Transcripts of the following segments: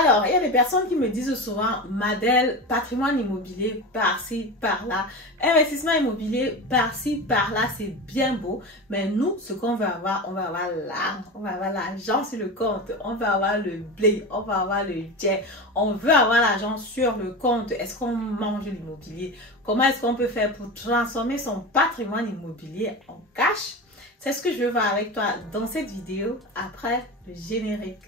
Alors, il y a des personnes qui me disent souvent, Madel, patrimoine immobilier par-ci, par-là, investissement immobilier par-ci, par-là, c'est bien beau. Mais nous, ce qu'on veut avoir, on va avoir l'argent, on va avoir l'argent sur le compte, on va avoir le blé, on va avoir le jet, on veut avoir l'argent sur le compte. Est-ce qu'on mange l'immobilier? Comment est-ce qu'on peut faire pour transformer son patrimoine immobilier en cash? C'est ce que je veux voir avec toi dans cette vidéo après le générique.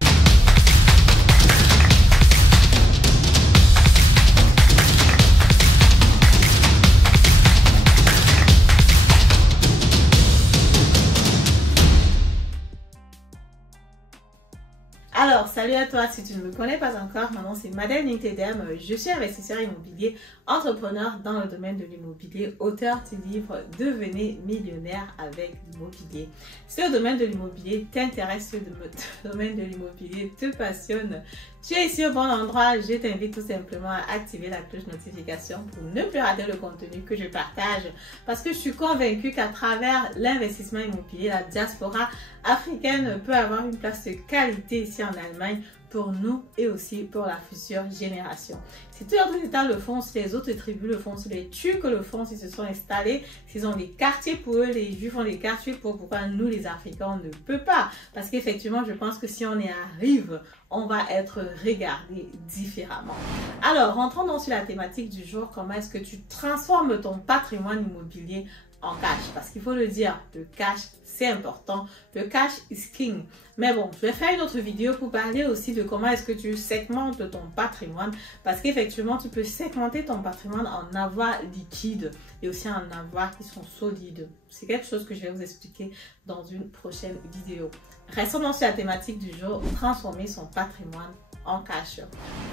Alors, salut à toi, si tu ne me connais pas encore, mon nom c'est Madel Nintedem, je suis investisseur immobilier, entrepreneur dans le domaine de l'immobilier, auteur du livre Devenez millionnaire avec l'immobilier. Si le domaine de l'immobilier t'intéresse, si le domaine de l'immobilier te passionne, tu es ici au bon endroit. Je t'invite tout simplement à activer la cloche notification pour ne plus rater le contenu que je partage, parce que je suis convaincue qu'à travers l'investissement immobilier, la diaspora africaine peut avoir une place de qualité ici en Allemagne pour nous et aussi pour la future génération. Si tous les autres États le font, si les autres tribus le font, si les Turcs le font, s'ils se sont installés, s'ils ont des quartiers pour eux, les Juifs ont des quartiers pourquoi nous les Africains on ne peut pas? Parce qu'effectivement, je pense que si on y arrive, on va être regardé différemment. Alors, rentrons donc sur la thématique du jour. Comment est-ce que tu transformes ton patrimoine immobilier en cash? Parce qu'il faut le dire, le cash c'est important, le cash is king. Mais bon, je vais faire une autre vidéo pour parler aussi de comment est-ce que tu segmentes ton patrimoine, parce qu'effectivement tu peux segmenter ton patrimoine en avoirs liquides et aussi en avoirs qui sont solides. C'est quelque chose que je vais vous expliquer dans une prochaine vidéo. Restons donc sur la thématique du jour, transformer son patrimoine en cash.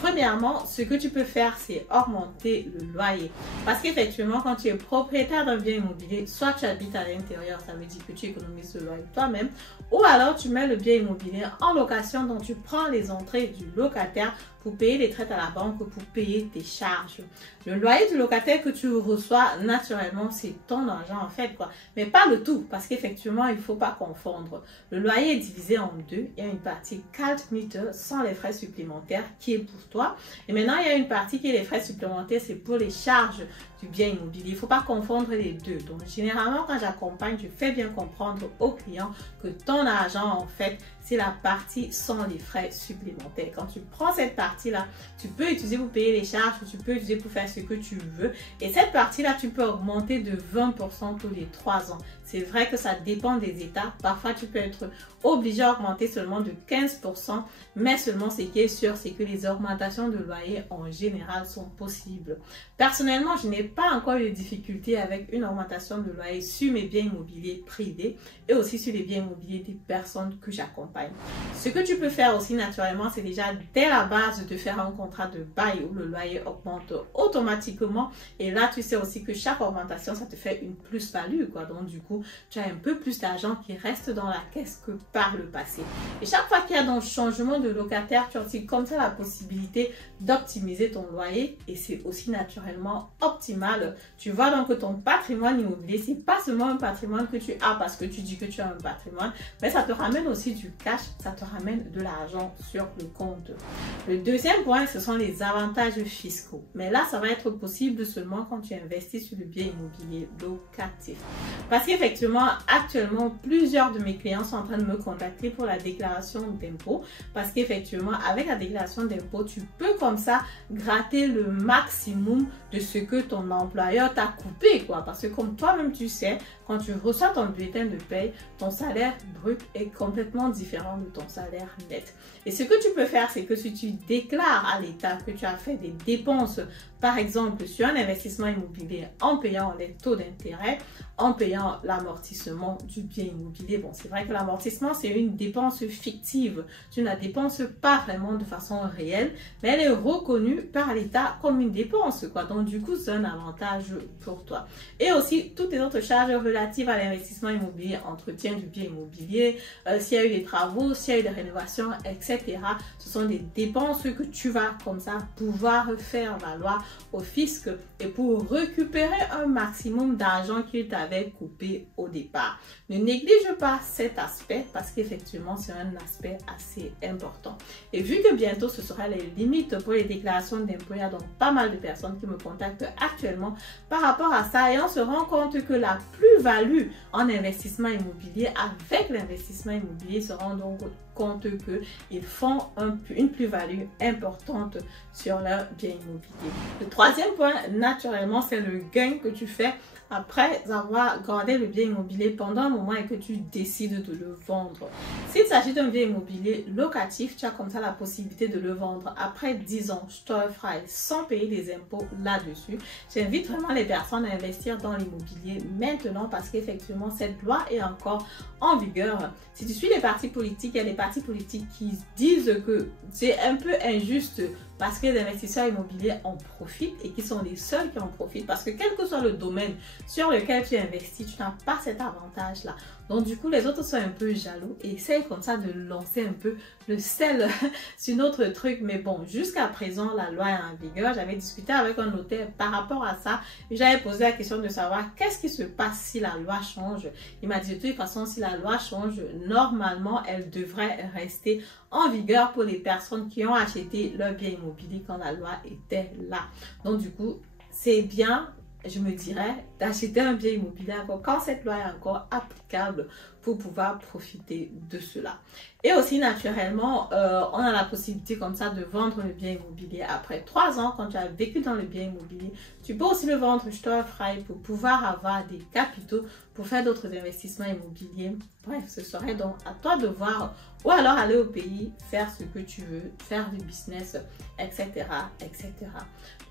Premièrement, ce que tu peux faire, c'est augmenter le loyer. Parce qu'effectivement, quand tu es propriétaire d'un bien immobilier, soit tu habites à l'intérieur, ça veut dire que tu économises ce loyer toi-même, ou alors tu mets le bien immobilier en location, dont tu prends les entrées du locataire pour payer les traites à la banque, pour payer tes charges. Le loyer du locataire que tu reçois, naturellement, c'est ton argent en fait, quoi. Mais pas le tout, parce qu'effectivement, il ne faut pas confondre. Le loyer est divisé en deux. Il y a une partie Kaltmiete, sans les frais supplémentaires, qui est pour toi. Et maintenant, il y a une partie qui est les frais supplémentaires, c'est pour les charges du bien immobilier. Il ne faut pas confondre les deux. Donc, généralement, quand j'accompagne, je fais bien comprendre aux clients que ton argent, en fait, c'est la partie sans les frais supplémentaires. Quand tu prends cette partie-là, tu peux utiliser pour payer les charges, tu peux utiliser pour faire ce que tu veux. Et cette partie-là, tu peux augmenter de 20% tous les 3 ans. C'est vrai que ça dépend des États. Parfois, tu peux être obligé à augmenter seulement de 15%. Mais seulement, ce qui est sûr, c'est que les augmentations de loyer en général sont possibles. Personnellement, je n'ai pas encore eu de difficulté avec une augmentation de loyer sur mes biens immobiliers privés et aussi sur les biens immobiliers des personnes que j'accompagne. Ce que tu peux faire aussi naturellement, c'est déjà dès la base de faire un contrat de bail où le loyer augmente automatiquement. Et là, tu sais aussi que chaque augmentation, ça te fait une plus-value, quoi. Donc, du coup, tu as un peu plus d'argent qui reste dans la caisse que par le passé. Et chaque fois qu'il y a un changement de locataire, tu as aussi comme ça la possibilité d'optimiser ton loyer et c'est aussi naturellement optimal. Tu vois donc que ton patrimoine immobilier, c'est pas seulement un patrimoine que tu as parce que tu dis que tu as un patrimoine, mais ça te ramène aussi du cash, ça te ramène de l'argent sur le compte. Le deuxième point, ce sont les avantages fiscaux. Mais là, ça va être possible seulement quand tu investis sur le bien immobilier locatif. Parce qu'effectivement, actuellement, plusieurs de mes clients sont en train de me contacter pour la déclaration d'impôt. Parce qu'effectivement, avec la déclaration d'impôt, tu peux comme ça gratter le maximum de ce que ton employeur t'a coupé, quoi. Parce que comme toi-même tu sais, quand tu reçois ton bulletin de paye, ton salaire brut est complètement différent de ton salaire net. Et ce que tu peux faire, c'est que si tu déclares à l'État que tu as fait des dépenses, par exemple sur un investissement immobilier en payant les taux d'intérêt, en payant l'amortissement du bien immobilier. Bon, c'est vrai que l'amortissement, c'est une dépense fictive. Tu ne la dépenses pas vraiment de façon réelle, mais elle est reconnue par l'État comme une dépense, quoi. Donc, du coup, c'est un avantage pour toi. Et aussi, toutes les autres charges relatives à l'investissement immobilier, entretien du bien immobilier, s'il y a eu des travaux, s'il y a eu des rénovations, etc. Ce sont des dépenses que tu vas, comme ça, pouvoir faire valoir au fisc et pour récupérer un maximum d'argent qu'il t'avait coupé au départ. Ne néglige pas cet aspect parce qu'effectivement c'est un aspect assez important. Et vu que bientôt ce sera les limites pour les déclarations d'impôts. Il y a donc pas mal de personnes qui me contactent actuellement par rapport à ça et on se rend compte que la plus-value en investissement immobilier avec l'investissement immobilier se rend donc compte qu'ils font une plus-value importante sur leur bien immobilier. Le troisième point, naturellement, c'est le gain que tu fais après avoir gardé le bien immobilier pendant un moment et que tu décides de le vendre. S'il s'agit d'un bien immobilier locatif, tu as comme ça la possibilité de le vendre après 10 ans, je te ferai sans payer des impôts là-dessus. J'invite vraiment les personnes à investir dans l'immobilier maintenant parce qu'effectivement, cette loi est encore en vigueur. Si tu suis les partis politiques, il y a des partis politiques qui disent que c'est un peu injuste parce que les investisseurs immobiliers en profitent et qui sont les seuls qui en profitent parce que quel que soit le domaine sur lequel tu investis, tu n'as pas cet avantage-là. Donc du coup, les autres sont un peu jaloux et essayent comme ça de lancer un peu le sel sur notre truc. Mais bon, jusqu'à présent, la loi est en vigueur. J'avais discuté avec un notaire par rapport à ça et j'avais posé la question de savoir qu'est-ce qui se passe si la loi change. Il m'a dit de toute façon, si la loi change, normalement, elle devrait rester en vigueur pour les personnes qui ont acheté leur bien immobilier quand la loi était là. Donc du coup, c'est bien, je me dirais, d'acheter un bien immobilier encore quand cette loi est encore applicable pour pouvoir profiter de cela. Et aussi, naturellement, on a la possibilité comme ça de vendre le bien immobilier après 3 ans quand tu as vécu dans le bien immobilier. Tu peux aussi le vendre, je te ferai pour pouvoir avoir des capitaux pour faire d'autres investissements immobiliers. Bref, ce serait donc à toi de voir ou alors aller au pays, faire ce que tu veux, faire du business, etc., etc.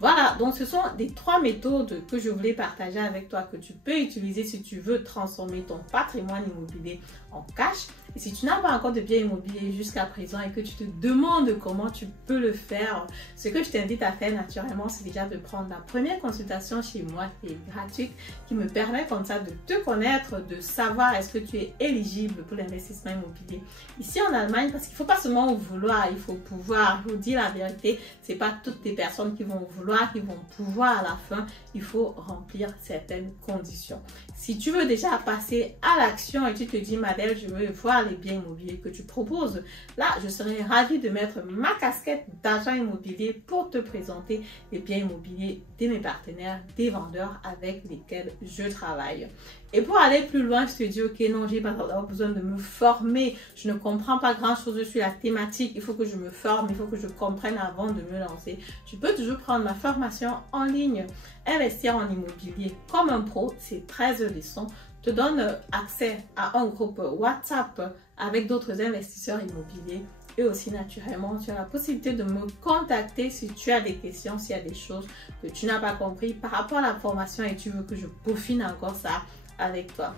Voilà, donc ce sont les 3 méthodes que je voulais partager avec toi que tu peux utiliser si tu veux transformer ton patrimoine immobilier en cash. Et si tu n'as pas encore de bien immobilier jusqu'à présent et que tu te demandes comment tu peux le faire, ce que je t'invite à faire naturellement, c'est déjà de prendre la première consultation chez moi qui est gratuite, qui me permet comme ça de te connaître, de savoir est-ce que tu es éligible pour l'investissement immobilier ici en Allemagne, parce qu'il ne faut pas seulement vouloir, il faut pouvoir. Je vous dis la vérité, c'est pas toutes les personnes qui vont vouloir, qui vont pouvoir à la fin. Il faut remplir certaines conditions. Si tu veux déjà passer à l'action et tu te dis, Madel, je veux voir les biens immobiliers que tu proposes, là, je serais ravie de mettre ma casquette d'agent immobilier pour te présenter les biens immobiliers de mes partenaires, des vendeurs avec lesquels je travaille. Et pour aller plus loin, je te dis, ok, non, j'ai pas besoin de me former, je ne comprends pas grand chose sur la thématique, il faut que je me forme, il faut que je comprenne avant de me lancer. Tu peux toujours prendre ma formation en ligne, investir en immobilier comme un pro, c'est 13 leçons, te donne accès à un groupe WhatsApp avec d'autres investisseurs immobiliers. Et aussi, naturellement, tu as la possibilité de me contacter si tu as des questions, s'il y a des choses que tu n'as pas compris par rapport à la formation et tu veux que je peaufine encore ça avec toi.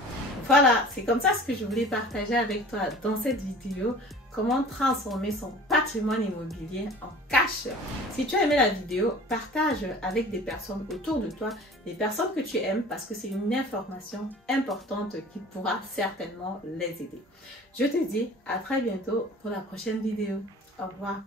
Voilà, c'est comme ça ce que je voulais partager avec toi dans cette vidéo. Comment transformer son patrimoine immobilier en cash. Si tu as aimé la vidéo, partage avec des personnes autour de toi, des personnes que tu aimes parce que c'est une information importante qui pourra certainement les aider. Je te dis à très bientôt pour la prochaine vidéo. Au revoir.